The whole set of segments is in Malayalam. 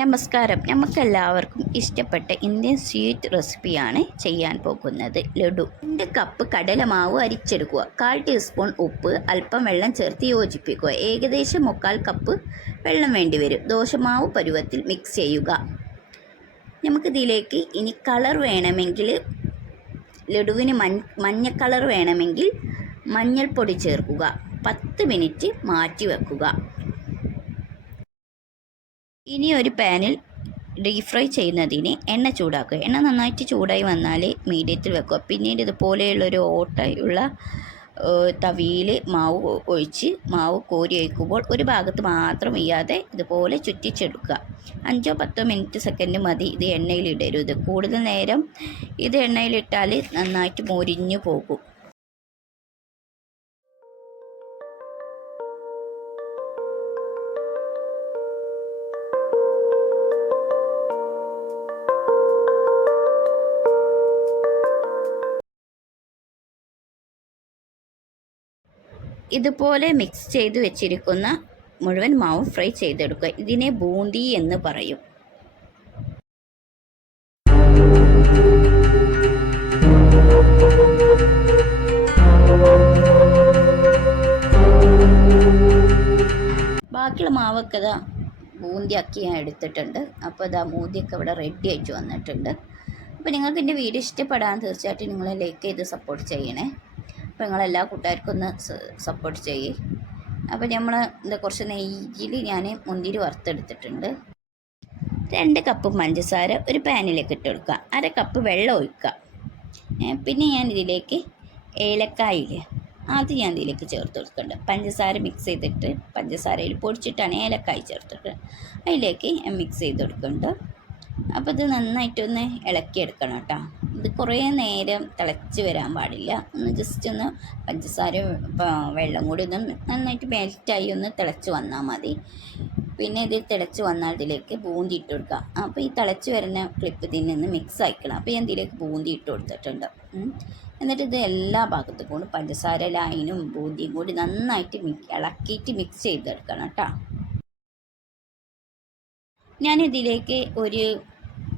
നമസ്കാരം. നമുക്കെല്ലാവർക്കും ഇഷ്ടപ്പെട്ട ഇന്ത്യൻ സ്വീറ്റ് റെസിപ്പിയാണ് ചെയ്യാൻ പോകുന്നത്. ലഡു. രണ്ട് കപ്പ് കടലമാവ് അരിച്ചെടുക്കുക. കാൽ ടീസ്പൂൺ ഉപ്പ് അല്പം വെള്ളം ചേർത്ത് യോജിപ്പിക്കുക. ഏകദേശം മുക്കാൽ കപ്പ് വെള്ളം വേണ്ടി വരും. ദോശമാവ് പരുവത്തിൽ മിക്സ് ചെയ്യുക. നമുക്കിതിലേക്ക് ഇനി കളർ വേണമെങ്കിൽ ലഡുവിന് മഞ്ഞ കളർ വേണമെങ്കിൽ മഞ്ഞൾപ്പൊടി ചേർക്കുക. പത്ത് മിനിറ്റ് മാറ്റി വെക്കുക. ഇനി ഒരു പാനിൽ ഡീപ് ഫ്രൈ ചെയ്യുന്നതിന് എണ്ണ ചൂടാക്കുക. എണ്ണ നന്നായിട്ട് ചൂടായി വന്നാൽ മീഡിയത്തിൽ വെക്കുക. പിന്നീട് ഇതുപോലെയുള്ളൊരു ഓട്ടയുള്ള തവിയിൽ മാവ് ഒഴിച്ച് മാവ് കോരി ഒഴിക്കുമ്പോൾ ഒരു ഭാഗത്ത് മാത്രം ഇയാതെ ഇതുപോലെ ചുറ്റിച്ചെടുക്കുക. അഞ്ചോ പത്തോ മിനിറ്റ് സെക്കൻഡ് മതി ഇത് എണ്ണയിലിടരുത് കൂടുതൽ നേരം ഇത് എണ്ണയിലിട്ടാൽ നന്നായിട്ട് മൊരിഞ്ഞു പോകും. ഇതുപോലെ മിക്സ് ചെയ്ത് വെച്ചിരിക്കുന്ന മുഴുവൻ മാവും ഫ്രൈ ചെയ്തെടുക്കുക. ഇതിനെ ബൂന്തി എന്ന് പറയും. ബാക്കിയുള്ള മാവൊക്കെ ഇതാ ബൂന്തിയാക്കി ഞാൻ എടുത്തിട്ടുണ്ട്. അപ്പോൾ ഇതാ മൂന്തിയൊക്കെ ഇവിടെ റെഡി ആയിട്ട് വന്നിട്ടുണ്ട്. അപ്പോൾ നിങ്ങൾക്ക് എന്റെ വീഡിയോ ഇഷ്ടപ്പെടാൻ തീർച്ചയായിട്ടും നിങ്ങൾ ലൈക്ക് ചെയ്ത് സപ്പോർട്ട് ചെയ്യണേ. അപ്പോൾ നിങ്ങളെല്ലാ കൂട്ടുകാർക്കും ഒന്ന് സപ്പോർട്ട് ചെയ്യേ. അപ്പോൾ നമ്മൾ ഇത് കുറച്ച് നെയ്യിൽ ഞാൻ മുന്തിരി വറുത്തെടുത്തിട്ടുണ്ട്. രണ്ട് കപ്പ് പഞ്ചസാര ഒരു പാനിലേക്ക് ഇട്ട് കൊടുക്കുക അര കപ്പ് വെള്ളം ഒഴിക്കുക പിന്നെ ഞാൻ ഇതിലേക്ക് ഏലക്കായില്ലേ അത് ഞാൻ ഇതിലേക്ക് ചേർത്ത് കൊടുക്കുന്നുണ്ട് പഞ്ചസാര മിക്സ് ചെയ്തിട്ട് പഞ്ചസാരയിൽ പൊടിച്ചിട്ടാണ് ഏലക്കായി ചേർത്തിട്ട് അതിലേക്ക് മിക്സ് ചെയ്ത് കൊടുക്കുന്നുണ്ട് അപ്പോൾ ഇത് നന്നായിട്ടൊന്ന് ഇളക്കിയെടുക്കണം കേട്ടോ. ഇത് കുറേ നേരം തിളച്ച് വരാൻ പാടില്ല. ഒന്ന് ജസ്റ്റ് ഒന്ന് പഞ്ചസാര വെള്ളം കൂടി ഒന്ന് നന്നായിട്ട് മെൽറ്റായി ഒന്ന് തിളച്ച് വന്നാൽ മതി. പിന്നെ ഇത് തിളച്ച് വന്നാൽ ഇതിലേക്ക് ബൂന്തി ഇട്ട് കൊടുക്കുക. അപ്പോൾ ഈ തിളച്ച് വരുന്ന ക്ലിപ്പ് ഇതിൽ നിന്ന് മിക്സ് ആയിക്കണം. അപ്പോൾ ഞാൻ ഇതിലേക്ക് ബൂന്തി ഇട്ട് കൊടുത്തിട്ടുണ്ട്. എന്നിട്ട് ഇത് എല്ലാ ഭാഗത്തും കൂടി പഞ്ചസാര ലൈനും ബൂന്തിയും കൂടി നന്നായിട്ട് മിക്സ് ഇളക്കിയിട്ട് മിക്സ് ചെയ്തെടുക്കണം കേട്ടോ. ഞാനിതിലേക്ക് ഒരു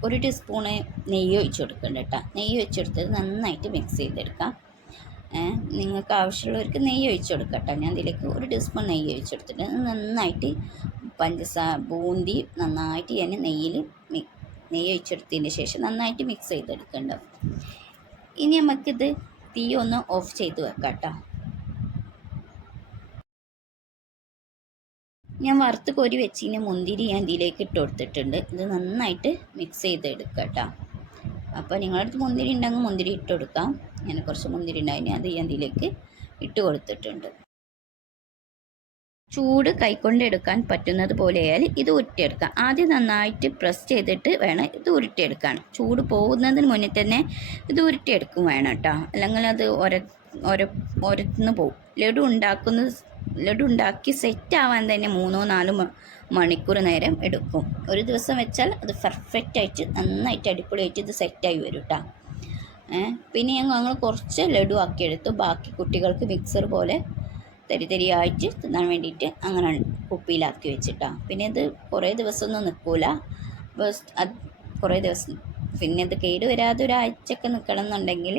ഒരു ടീസ്പൂണ് നെയ്യ് ഒഴിച്ച് കൊടുക്കുന്നുണ്ട് കേട്ടോ. നെയ്യ് ഒഴിച്ചെടുത്തത് നന്നായിട്ട് മിക്സ് ചെയ്തെടുക്കാം. നിങ്ങൾക്ക് ആവശ്യമുള്ളവർക്ക് നെയ്യ് ഒഴിച്ച് കൊടുക്കാം കേട്ടോ. ഞാൻ ഇതിലേക്ക് ഒരു ടീസ്പൂൺ നെയ്യ് ഒഴിച്ച് ഒഴിച്ചെടുത്തിട്ട് നന്നായിട്ട് പഞ്ചസാര ബൂന്തി നന്നായിട്ട് ഞാൻ നെയ്യിൽ നെയ്യ് ഒഴിച്ചെടുത്തതിന് ശേഷം നന്നായിട്ട് മിക്സ് ചെയ്തെടുക്കുന്നുണ്ട് ഇനി നമുക്കിത് തീ ഒന്ന് ഓഫ് ചെയ്ത് വെക്കാം കേട്ടോ. ഞാൻ വറുത്ത് കോരി വെച്ചിന് മുന്തിരി ഞാൻ ഇതിലേക്ക് ഇട്ട് കൊടുത്തിട്ടുണ്ട്. ഇത് നന്നായിട്ട് മിക്സ് ചെയ്തെടുക്കുക കേട്ടോ. അപ്പോൾ നിങ്ങളുടെ അടുത്ത് മുന്തിരി ഉണ്ടെങ്കിൽ മുന്തിരി ഇട്ട് കൊടുക്കാം. ഞാൻ കുറച്ച് മുന്തിരി ഉണ്ടായിരുന്നു അത് ഞാൻ ഇതിലേക്ക് ഇട്ട് കൊടുത്തിട്ടുണ്ട്. ചൂട് കൈക്കൊണ്ട് എടുക്കാൻ പറ്റുന്നത് പോലെയാൽ ഇത് ഉരുട്ടിയെടുക്കാം. ആദ്യം നന്നായിട്ട് പ്രസ് ചെയ്തിട്ട് വേണം ഇത് ഉരുട്ടിയെടുക്കാൻ. ചൂട് പോകുന്നതിന് മുന്നേ തന്നെ ഇത് ഉരുട്ടിയെടുക്കും വേണം കേട്ടോ. അല്ലെങ്കിൽ അത് ഒര ഒര ഒരത്തുനിന്ന് പോകും ലഡു ഉണ്ടാക്കുന്ന ലഡു ഉണ്ടാക്കി സെറ്റ് ആവാൻ തന്നെ മൂന്നോ നാലോ മണിക്കൂർ നേരം എടുക്കും. ഒരു ദിവസം വെച്ചാൽ അത് പെർഫെക്റ്റ് ആയിട്ട് നന്നായിട്ട് അടിപൊളിയായിട്ട് ഇത് സെറ്റായി വരും കേട്ടോ പിന്നെ ഞങ്ങൾ കുറച്ച് ലഡു ആക്കി എടുത്തു. ബാക്കി കുട്ടികൾക്ക് മിക്സർ പോലെ തരി തരിയായിട്ട് തിന്നാൻ വേണ്ടിയിട്ട് അങ്ങനെ കുപ്പിയിലാക്കി വെച്ചിട്ടാണ് പിന്നെ ഇത് കുറേ ദിവസമൊന്നും നിൽക്കില്ല കുറേ ദിവസം പിന്നെ ഇത് കേട് വരാതെ ഒരാഴ്ചയൊക്കെ നിൽക്കണം എന്നുണ്ടെങ്കിൽ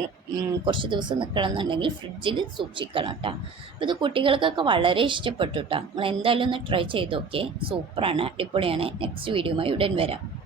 കുറച്ച് ദിവസം നിൽക്കണം എന്നുണ്ടെങ്കിൽ ഫ്രിഡ്ജിൽ സൂക്ഷിക്കണം കേട്ടോ അപ്പോൾ ഇത് കുട്ടികൾക്കൊക്കെ വളരെ ഇഷ്ടപ്പെട്ടു കേട്ടോ നിങ്ങൾ എന്തായാലും ഒന്ന് ട്രൈ ചെയ്ത് നോക്കിയേ. സൂപ്പറാണ്. അടിപൊളിയാണ്. നെക്സ്റ്റ് വീഡിയോയുമായി ഉടൻ വരാം.